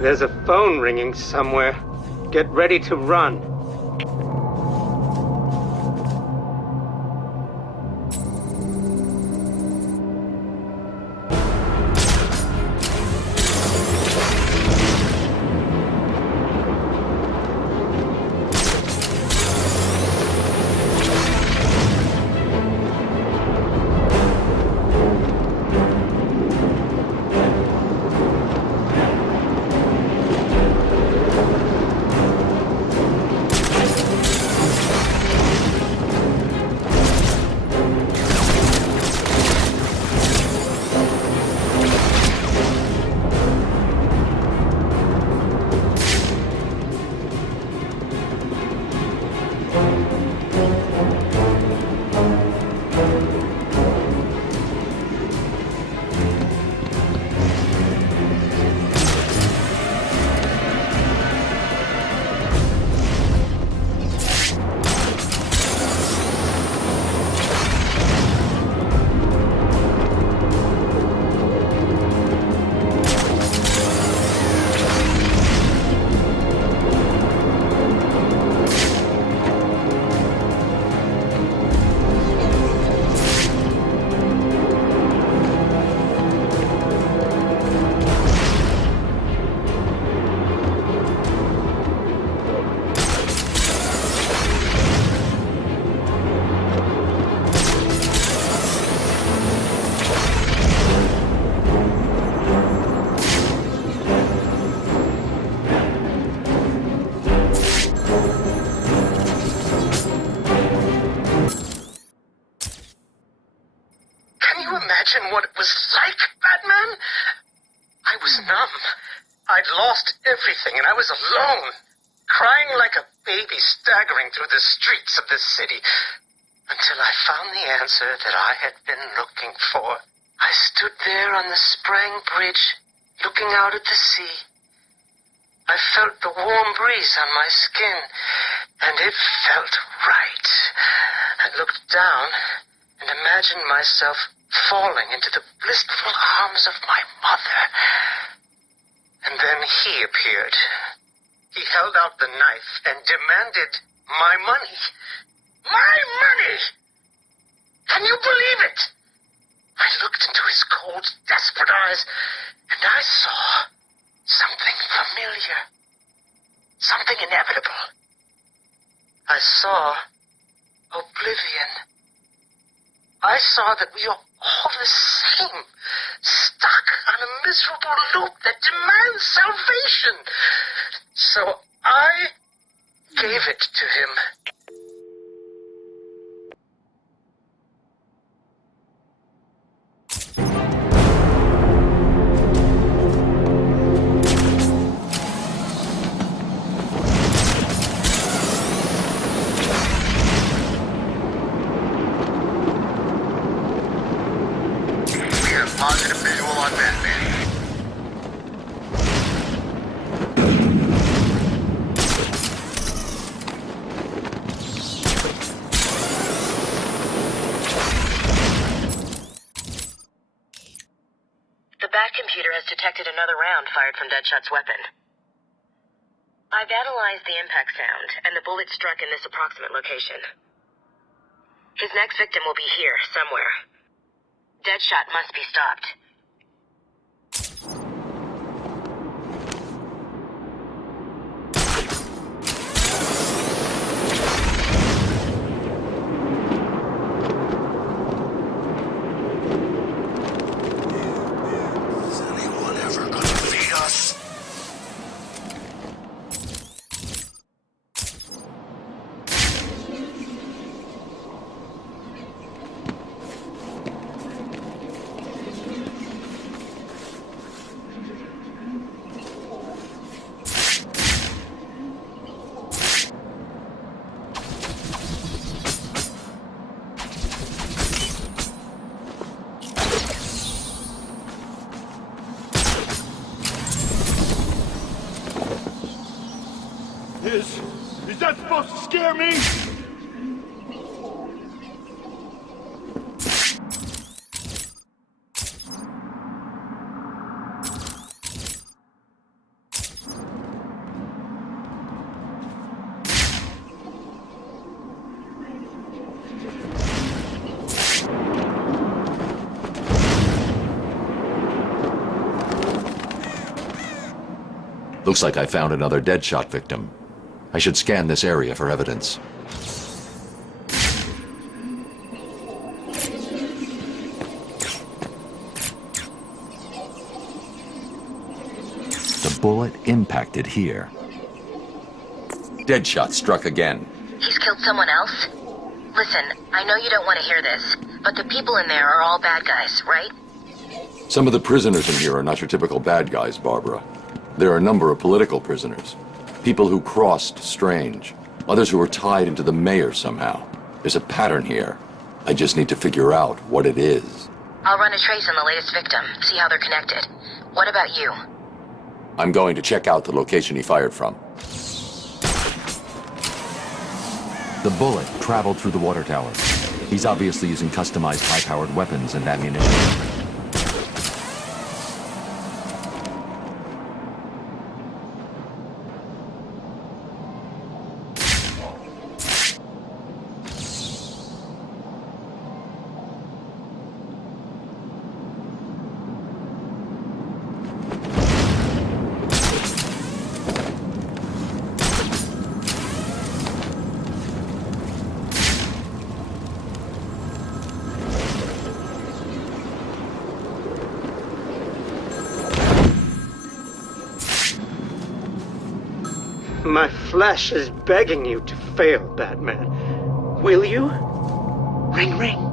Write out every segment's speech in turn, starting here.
There's a phone ringing somewhere. Get ready to run. Imagine what it was like, Batman? I was numb. I'd lost everything, and I was alone, crying like a baby staggering through the streets of this city, until I found the answer that I had been looking for. I stood there on the Sprang Bridge, looking out at the sea. I felt the warm breeze on my skin, and it felt right. I looked down and imagined myself falling into the blissful arms of my mother. And then he appeared. He held out the knife and demanded my money. My money! Can you believe it? I looked into his cold, desperate eyes, and I saw something familiar. Something inevitable. I saw oblivion. I saw that we are all the same, stuck on a miserable loop that demands salvation. So I gave it to him. Positive visual on Batman. The Batcomputer has detected another round fired from Deadshot's weapon. I've analyzed the impact sound, and the bullet struck in this approximate location. His next victim will be here, somewhere. Deadshot must be stopped. Is anyone ever gonna feed us? Is that supposed to scare me? Looks like I found another Deadshot victim. I should scan this area for evidence. The bullet impacted here. Deadshot struck again. He's killed someone else? Listen, I know you don't want to hear this, but the people in there are all bad guys, right? Some of the prisoners in here are not your typical bad guys, Barbara. There are a number of political prisoners. People who crossed Strange. Others who were tied into the mayor somehow. There's a pattern here. I just need to figure out what it is. I'll run a trace on the latest victim, see how they're connected. What about you? I'm going to check out the location he fired from. The bullet traveled through the water tower. He's obviously using customized high-powered weapons and ammunition. My flesh is begging you to fail, Batman. Will you? Ring, ring.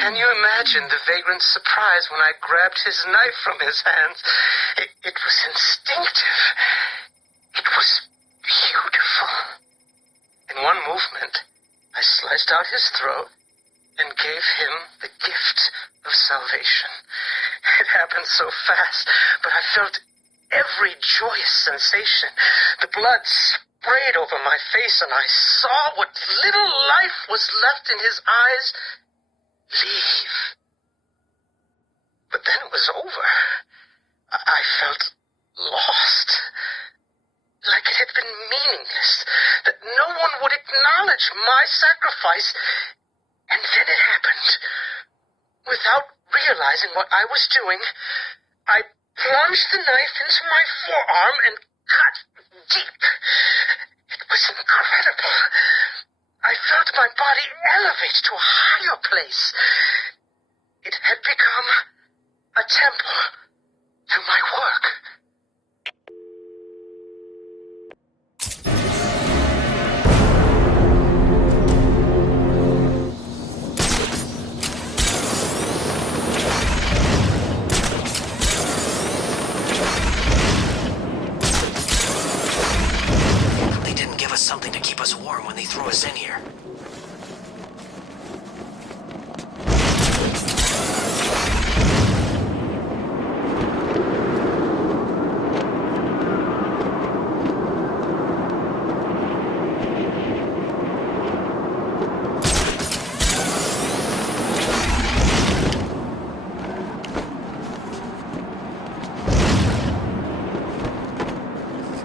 Can you imagine the vagrant's surprise when I grabbed his knife from his hands? It was instinctive. It was beautiful. In one movement, I sliced out his throat and gave him the gift of salvation. It happened so fast, but I felt every joyous sensation. The blood sprayed over my face, and I saw what little life was left in his eyes leave. But then it was over. I felt lost. Like it had been meaningless. That no one would acknowledge my sacrifice. And then it happened. Without realizing what I was doing, I plunged the knife into my forearm and cut deep. It was incredible. I felt my body elevate to a higher place. It had become a temple to my work. They didn't give us something to keep us warm when they threw us in here.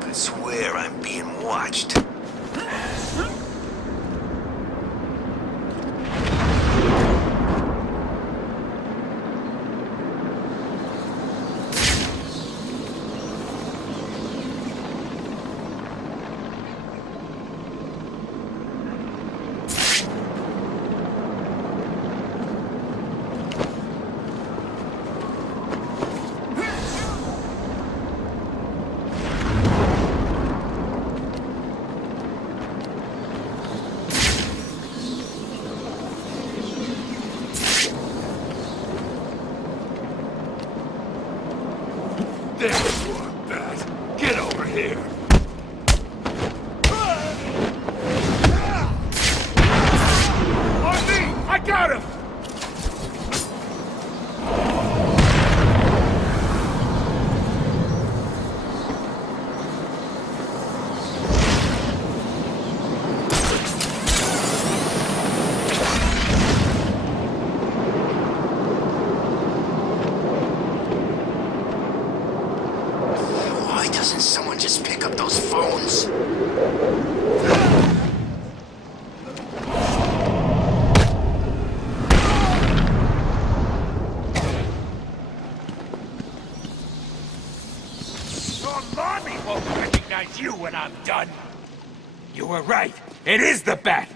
I swear I'm being watched. job done. You were right. It is the Bat.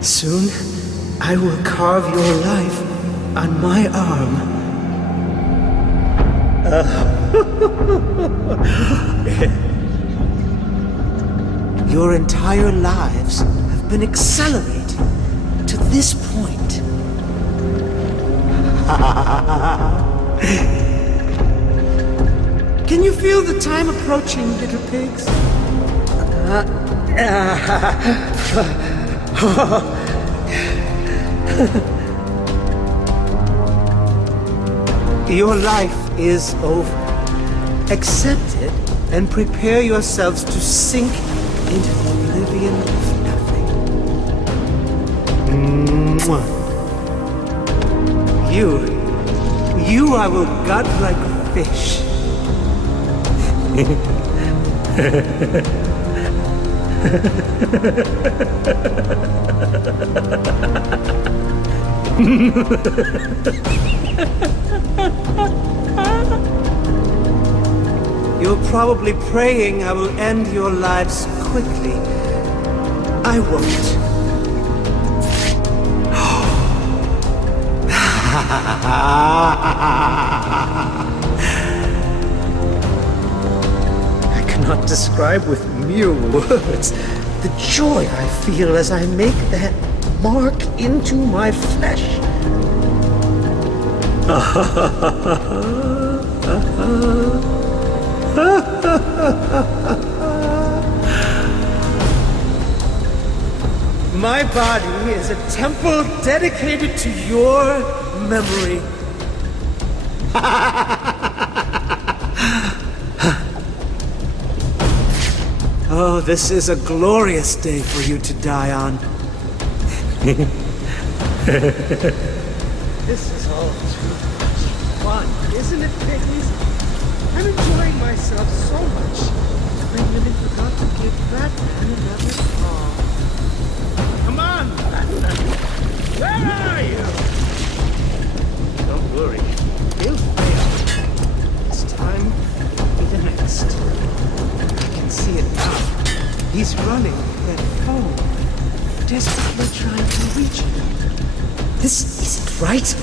Soon, I will carve your life on my arm. Your entire lives have been accelerated to this point. Can you feel the time approaching, little pigs? Your life is over. Accept it and prepare yourselves to sink into the oblivion of nothing. Mwah. You I will gut like fish. You're probably praying I will end your lives quickly. I won't. I cannot describe with mere words the joy I feel as I make that mark into my flesh. My body is a temple dedicated to your memory. Oh, this is a glorious day for you to die on. This is all too much fun, isn't it, piggies? I'm enjoying myself so much, I really forgot to give Batman another call. Come on, Batman! Where are you? Don't worry, he'll fail. It's time for the next. I can see it now. He's running that phone, desperately trying to reach him. This isn't right.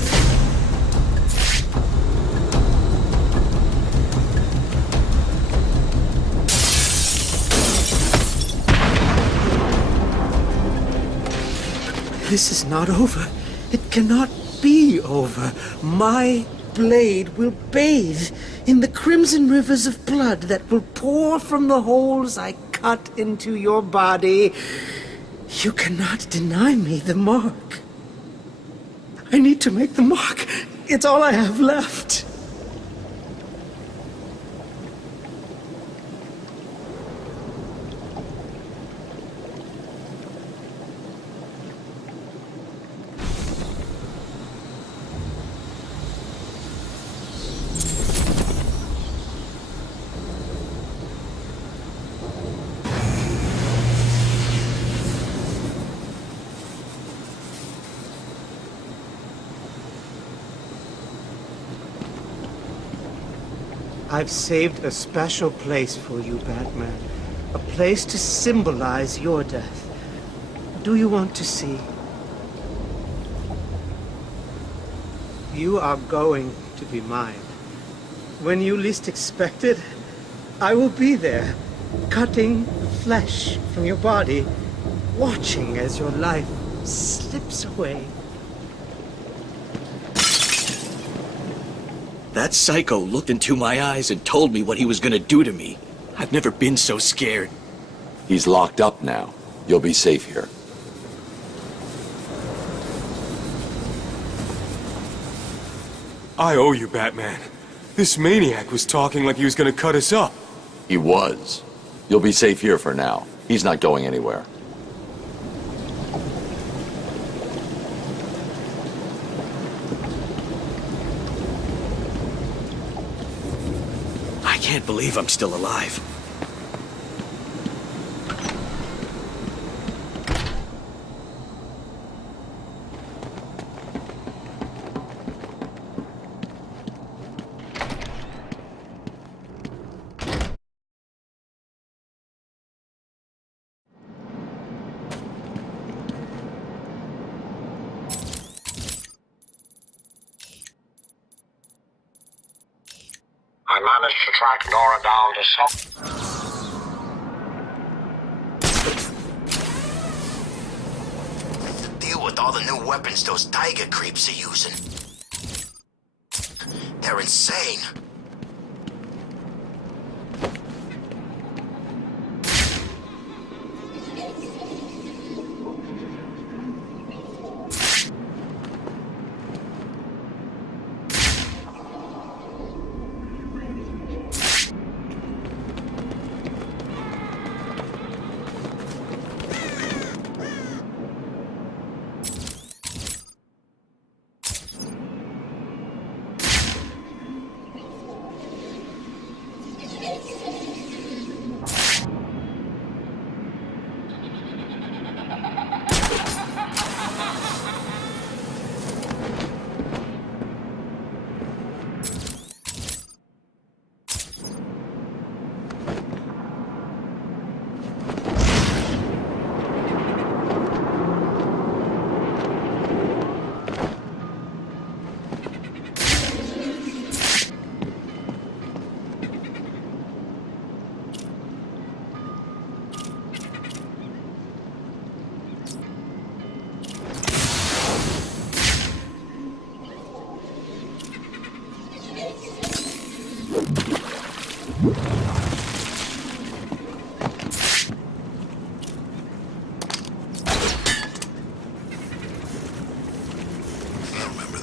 This is not over. It cannot be over. My blade will bathe in the crimson rivers of blood that will pour from the holes I cut into your body You cannot deny me the mark. I need to make the mark. It's all I have left. I've saved a special place for you, Batman. A place to symbolize your death. Do you want to see? You are going to be mine. When you least expect it, I will be there, cutting flesh from your body, watching as your life slips away. That psycho looked into my eyes and told me what he was gonna do to me. I've never been so scared. He's locked up now. You'll be safe here. I owe you, Batman. This maniac was talking like he was gonna cut us up. He was. You'll be safe here for now. He's not going anywhere. I can't believe I'm still alive. I managed to track Nora down to some... Deal with all the new weapons those tiger creeps are using. They're insane.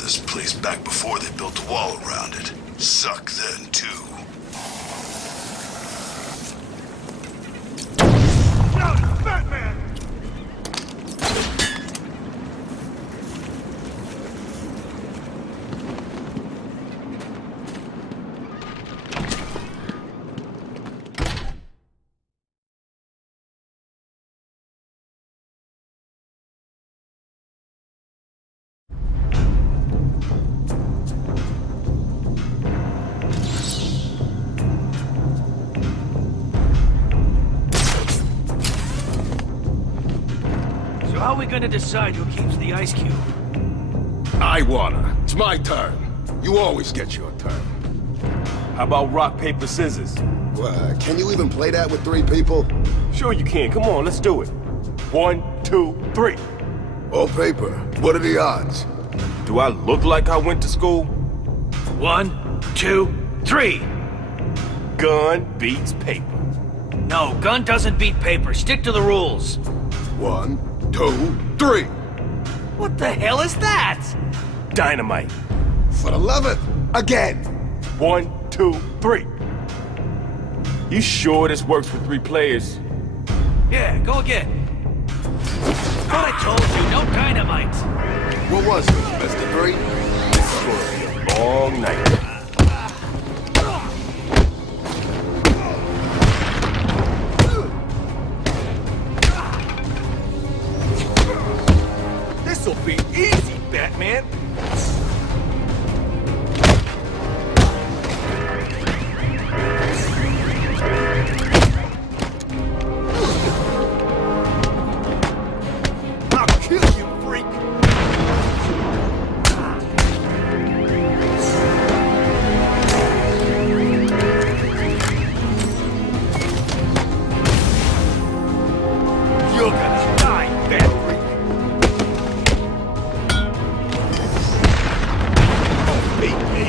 This place back before they built a wall around it. Suck then, too. Shout, Batman! How are we gonna decide who keeps the ice cube? I wanna. It's my turn. You always get your turn. How about rock, paper, scissors? Can you even play that with 3 people? Sure you can. Come on, let's do it. 1, 2, 3. Or paper. What are the odds? Do I look like I went to school? 1, 2, 3. Gun beats paper. No, gun doesn't beat paper. Stick to the rules. 1, 2, 3. What the hell is that? Dynamite. For the love of... Again. 1, 2, 3. You sure this works for 3 players? Yeah, go again. Thought I told you, no dynamite. What was it, Mr. 3? This is gonna be a long night. This'll be easy, Batman. I'll kill you, freak. You're gonna die, Bat freak. Don't beat me.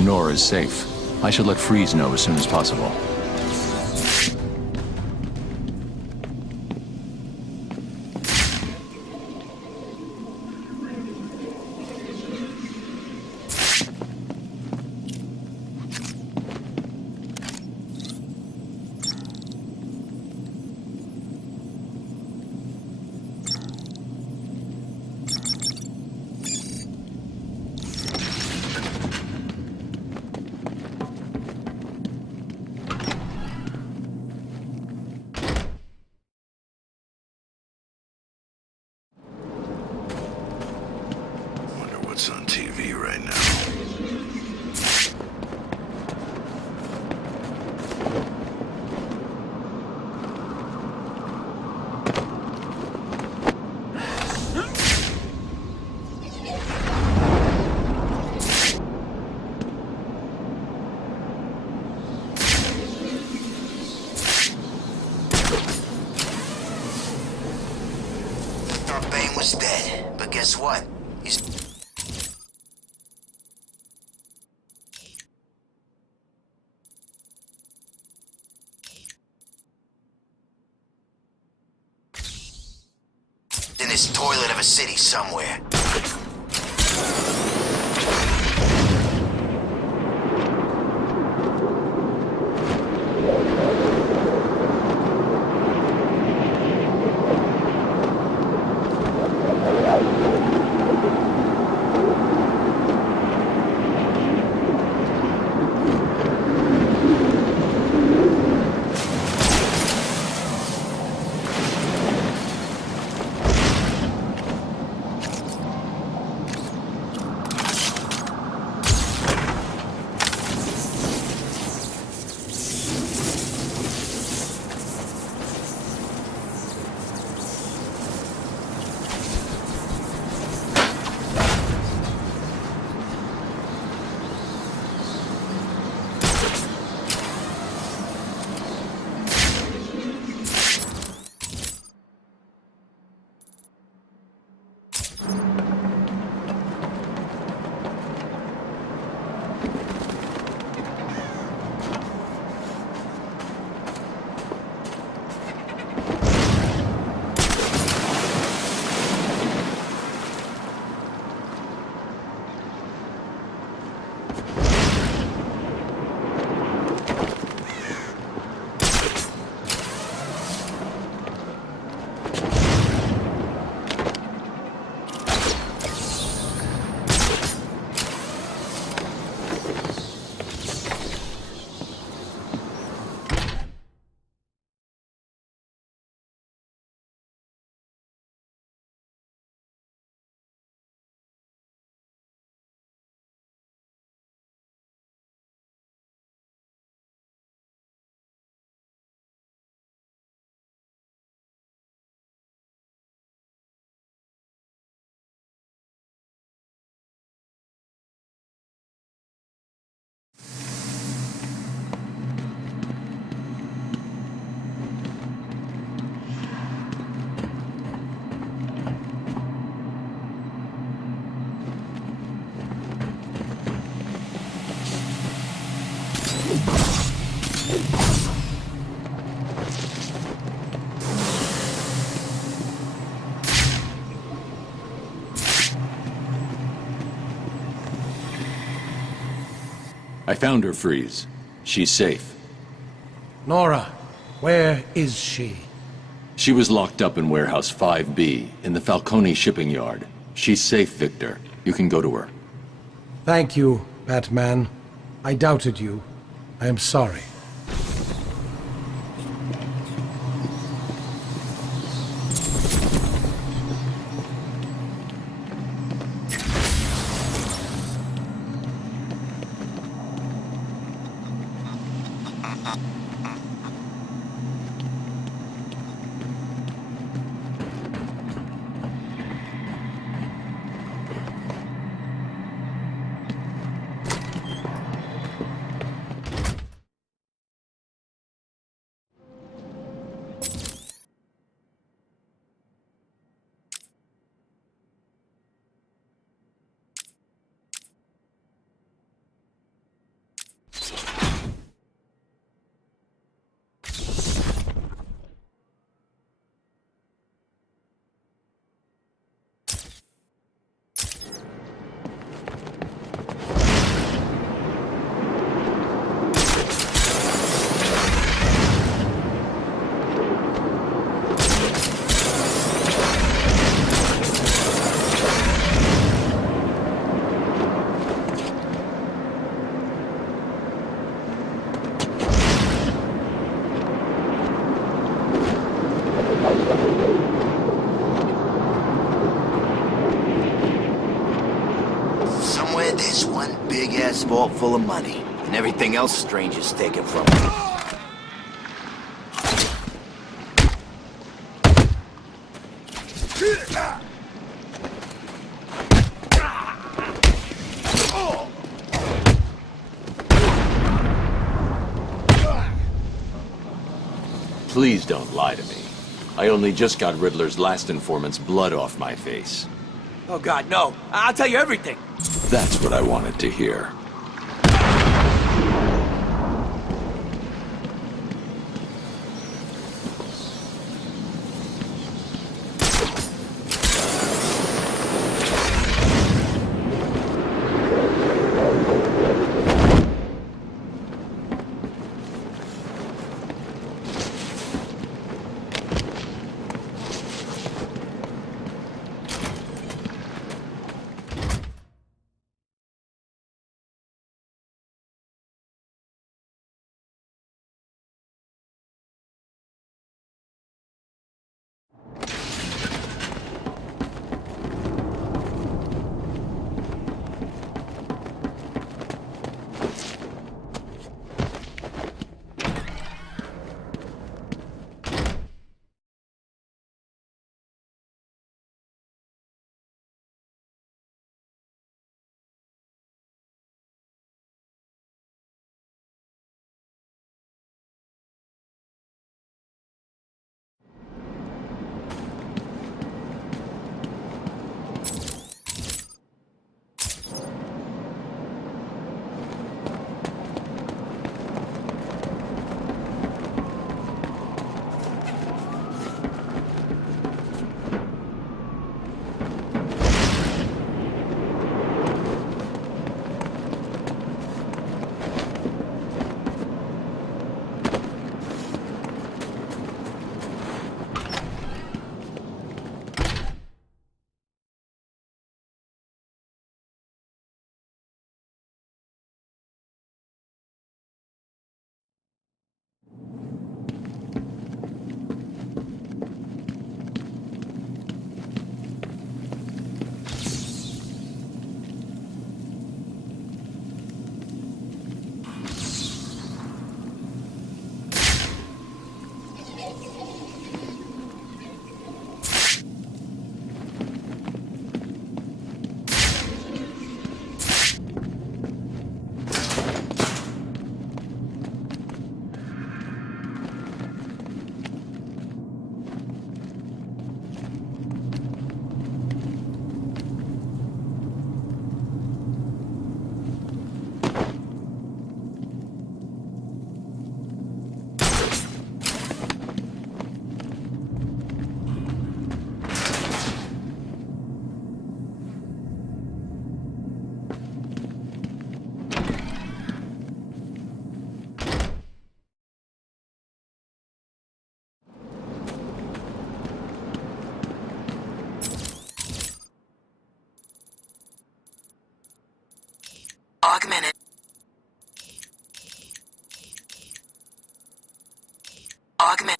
Nora is safe. I should let Freeze know as soon as possible. Wonder what's on TV right now. Thought Bane was dead, but guess what? He's... in this toilet of a city somewhere. I found her, Freeze. She's safe. Nora, where is she? She was locked up in Warehouse 5B in the Falcone shipping yard. She's safe, Victor. You can go to her. Thank you, Batman. I doubted you. I am sorry. Somewhere there's one big-ass vault full of money, and everything else strangers taken from me. Please don't lie to me. I only just got Riddler's last informant's blood off my face. Oh God, no. I'll tell you everything. That's what I wanted to hear. Augment.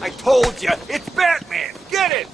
I told you, it's Batman! Get it!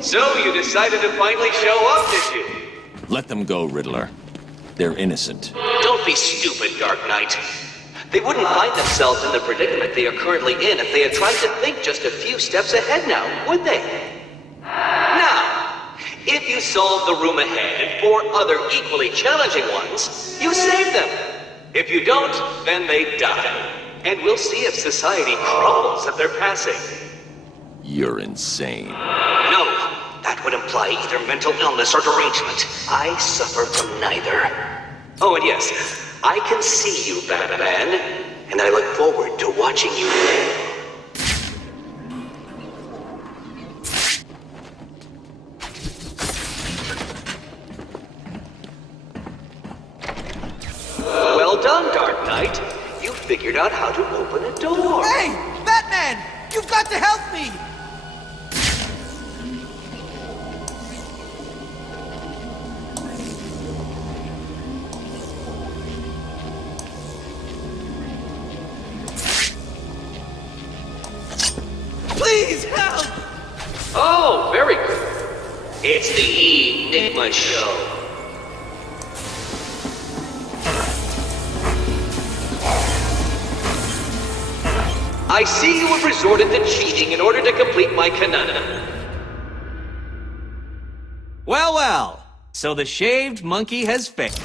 So, you decided to finally show up, did you? Let them go, Riddler. They're innocent. Don't be stupid, Dark Knight. They wouldn't find themselves in the predicament they are currently in if they had tried to think just a few steps ahead now, would they? Now, if you solve the room ahead and 4 other equally challenging ones, you save them. If you don't, then they die. And we'll see if society crumbles at their passing. You're insane. No, that would imply either mental illness or derangement. I suffer from neither. Oh, and yes, I can see you, Batman, and I look forward to watching you fail. Well done, Dark Knight. You figured out how to open a door. Hey! Batman! You've got to help me! Please help! Oh, very good. It's the Enigma Show. I see you have resorted to cheating in order to complete my conundrum. Well, well. So the shaved monkey has failed.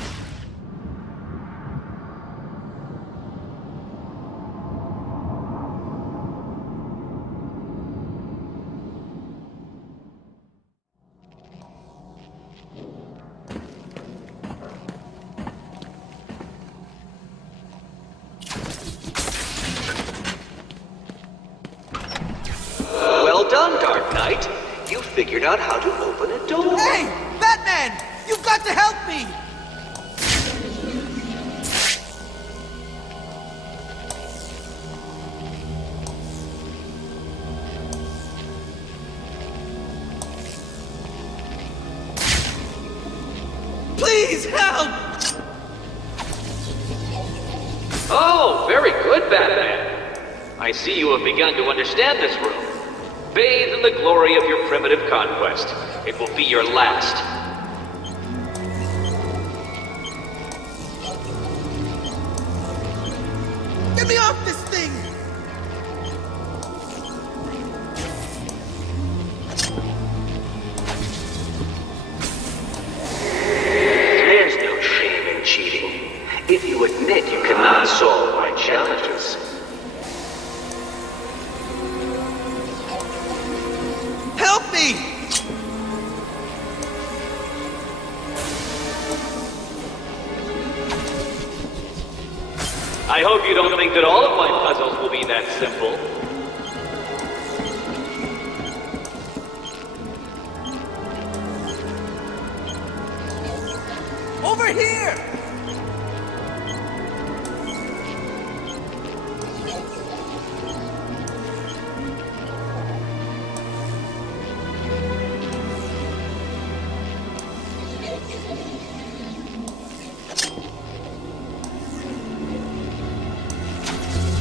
Well done, Dark Knight. You figured out how to open a door. Hey! Batman! You've got to help me! Please help! Oh, very good, Batman. I see you have begun to understand this room. Bathe in the glory of your primitive conquest. It will be your last. Get me off this thing! There's no shame in cheating. If you admit you cannot solve my challenges. Help me! I hope you don't think that all of my puzzles will be that simple. Over here!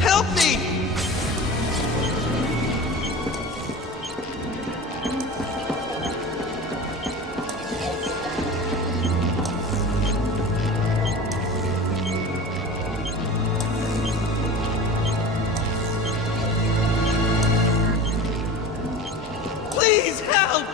Help me! Please help!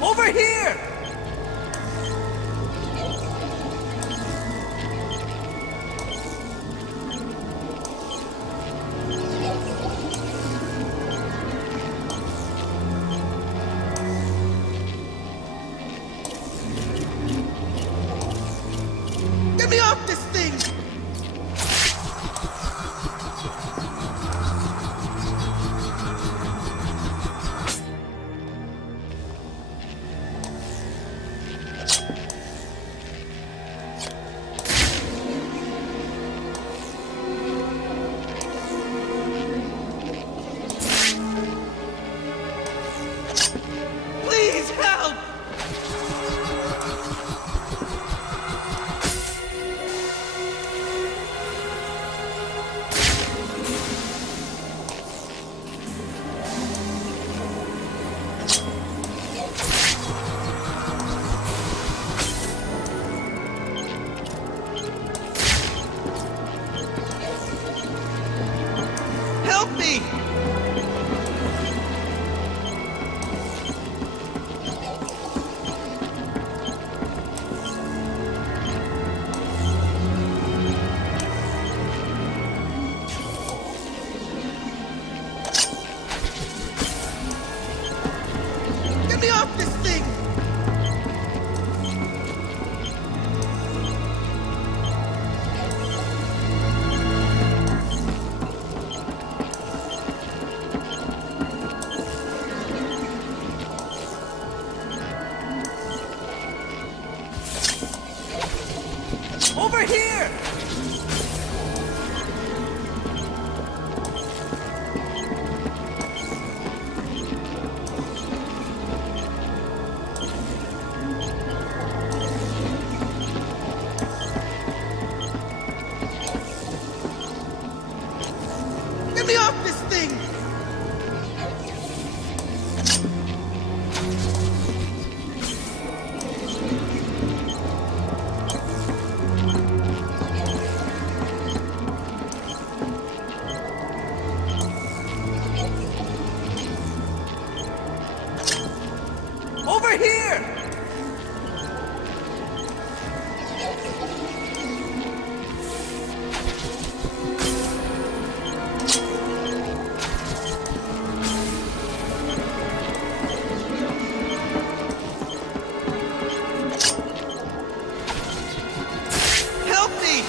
Over here! Get me off this thing! Please help! me! Get me off this thing! Over here! Get me off this thing! Over here! Help me!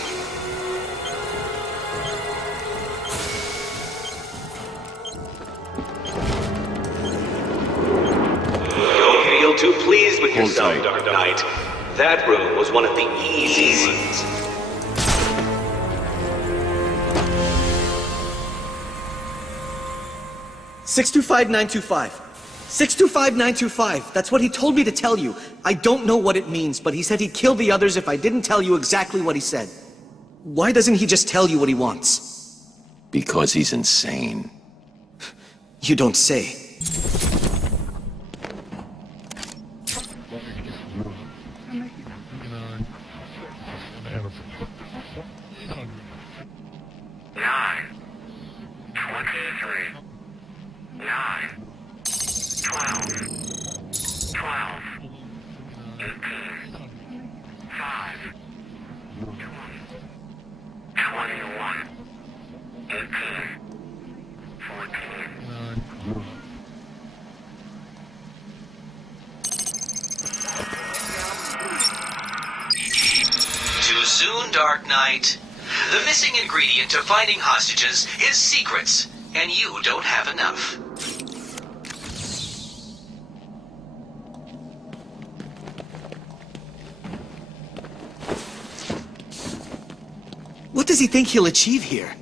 Don't feel too pleased with Hold yourself, tight. Dark Knight. That room was one of the easy ones. $625,925. 625,925. That's what he told me to tell you. I don't know what it means, but he said he'd kill the others if I didn't tell you exactly what he said. Why doesn't he just tell you what he wants? Because he's insane. You don't say. Too soon, Dark Knight. The missing ingredient to finding hostages is secrets, and you don't have enough. What does he think he'll achieve here?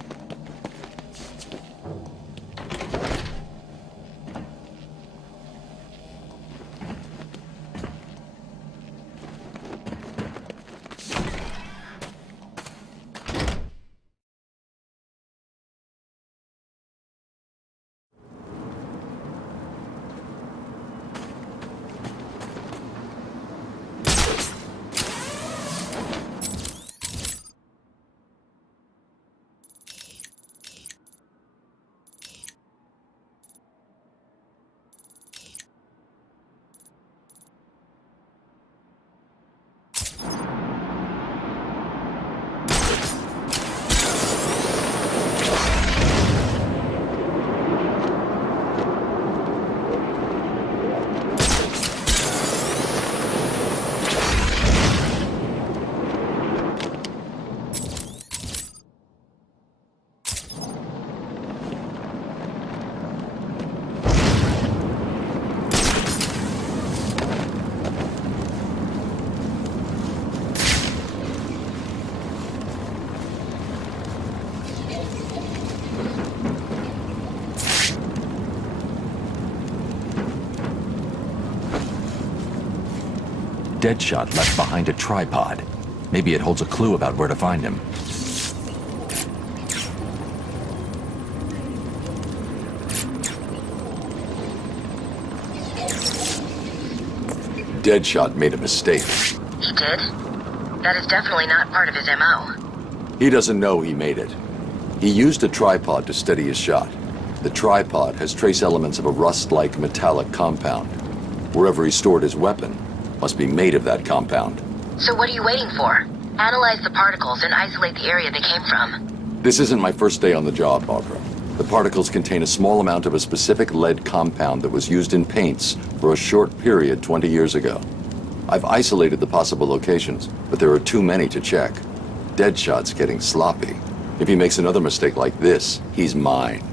Deadshot left behind a tripod. Maybe it holds a clue about where to find him. Deadshot made a mistake. He did? That is definitely not part of his MO. He doesn't know he made it. He used a tripod to steady his shot. The tripod has trace elements of a rust-like metallic compound. Wherever he stored his weapon must be made of that compound. So what are you waiting for? Analyze the particles and isolate the area they came from. This isn't my first day on the job, Barbara. The particles contain a small amount of a specific lead compound that was used in paints for a short period 20 years ago. I've isolated the possible locations, but there are too many to check. Deadshot's getting sloppy. If he makes another mistake like this, he's mine.